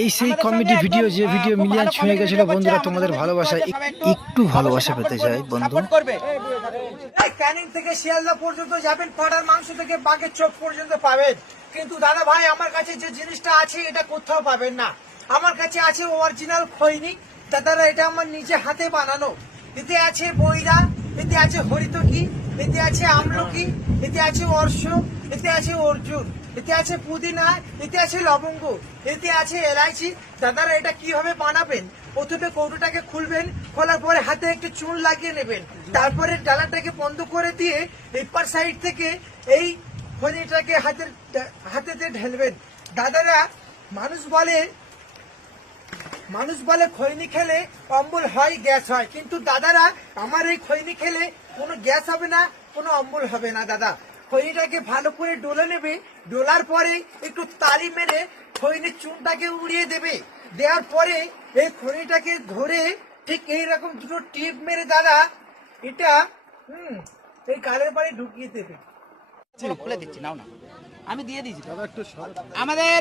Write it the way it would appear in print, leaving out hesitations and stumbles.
এই সেই comedy video যে ভিডিও মিলিয়ন ছুঁয়ে গেছিল বন্ধুরা, তোমাদের ভালোবাসা একটু ভালোবাসা পেতে চাই বন্ধু। ক্যানিং থেকে শিয়ালদা পর্যন্ত যাবেন, পাড়ার মাংস থেকে বাঘের চোখ পর্যন্ত পাবেন, কিন্তু দাদা ভাই আমার কাছে যে জিনিসটা আছে এটা কোথাও পাবেন না। আমার কাছে আছে অরিজিনাল খৈনি দাদারা, এটা আমার নিজে হাতে বানানো। এতে আছে বৈরা, এতে আছে হরিতকি, এতে আছে আমলকি, এতে আছে অর্শ, এতে আছে অর্জুন, এতে আছে পুদিনা, এতে আছে লবঙ্গ, এতে আছে এলাইচি। দাদারা এটা কিভাবে বানাবেন? প্রথমে কৌটোটাকে খুলবেন, খোলার পরে হাতে একটু চুন লাগিয়ে নেবেন, তারপরে ডালাটাকে বন্ধ করে দিয়ে এপার সাইড থেকে এই খনিটাকে হাতেতে ঢেলবেন। দাদারা মানুষ বলে খৈনি খেলে অম্বল হয়, গ্যাস হয়, কিন্তু দাদারা আমার এই খৈনি খেলে কোনো গ্যাস হবে না, কোনো অম্বল হবে না। দাদা খৈনিটাকে ভালো করে ডলে নেবে, ডোলার পরে একটু তালি মেরে খৈনির চুনটাকে উড়িয়ে দেবে। দেওয়ার পরে এই খৈনিটাকে ধরে ঠিক এইরকম দুটো টিপ মেরে দাদা এটা এই গালের বাড়ি ঢুকিয়ে দেবে। খুলে দিচ্ছি, নাও না, আমি দিয়ে দিচ্ছি আমাদের